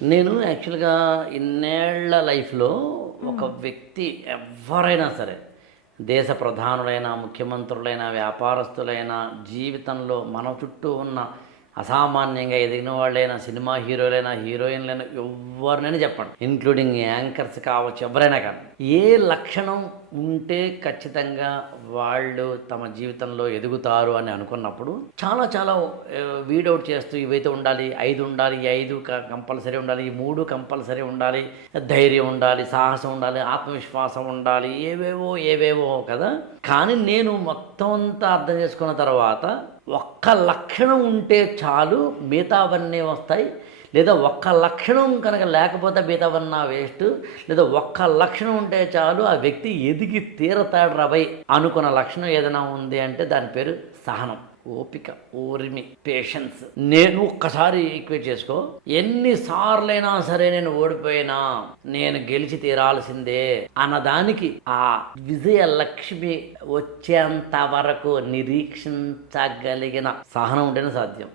నేను యాక్చువల్‌గా ఇన్నేళ్ల లైఫ్‌లో ఒక వ్యక్తి ఎవ్వరైనా సరే, దేశ ప్రధానులైన, ముఖ్యమంత్రులైన, వ్యాపారస్తులైన, జీవితంలో మన చుట్టూ ఉన్న అసామాన్యంగా ఎదిగిన వాళ్ళైనా, సినిమా హీరోలైనా, హీరోయిన్‌లైనా ఎవ్వరినైనా చెప్పండి. ఇంక్లూడింగ్ యాంకర్స్ కావచ్చు, ఎవరైనా కానీ. ఏ లక్షణం ఉంటే ఖచ్చితంగా వాళ్ళు తమ జీవితంలో ఎదుగుతారు అని అనుకున్నప్పుడు చాలా చాలా వీడ్ ఔట్ చేస్తూ ఇవైతే ఉండాలి, 5 ఉండాలి, ఈ 5 కంపల్సరీ ఉండాలి, ఈ 3 కంపల్సరీ ఉండాలి, ధైర్యం ఉండాలి, సాహసం ఉండాలి, ఆత్మవిశ్వాసం ఉండాలి, ఏవేవో కదా. కానీ నేను మొత్తం అంతా అర్థం చేసుకున్న తర్వాత ఒక్క లక్షణం ఉంటే చాలు, మిగతావన్నీ వస్తాయి. లేదా ఒక్క లక్షణం కనుక లేకపోతే మిగతావన్నా వేస్ట్. లేదా ఒక్క లక్షణం ఉంటే చాలు, ఆ వ్యక్తి ఎదిగి తీరతాడు రాబోయ్ అనుకున్న లక్షణం ఏదైనా ఉంది అంటే దాని పేరు సహనం, ఓపిక, ఓర్మి, పేషెన్స్. నేను ఒక్కసారి ఈక్వేట్ చేసుకో, ఎన్నిసార్లైనా సరే నేను ఓడిపోయినా నేను గెలిచి తీరాల్సిందే అన్నదానికి ఆ విజయ లక్ష్మి వచ్చేంత వరకు నిరీక్షించగలిగిన సహనం ఉంటేనే సాధ్యం.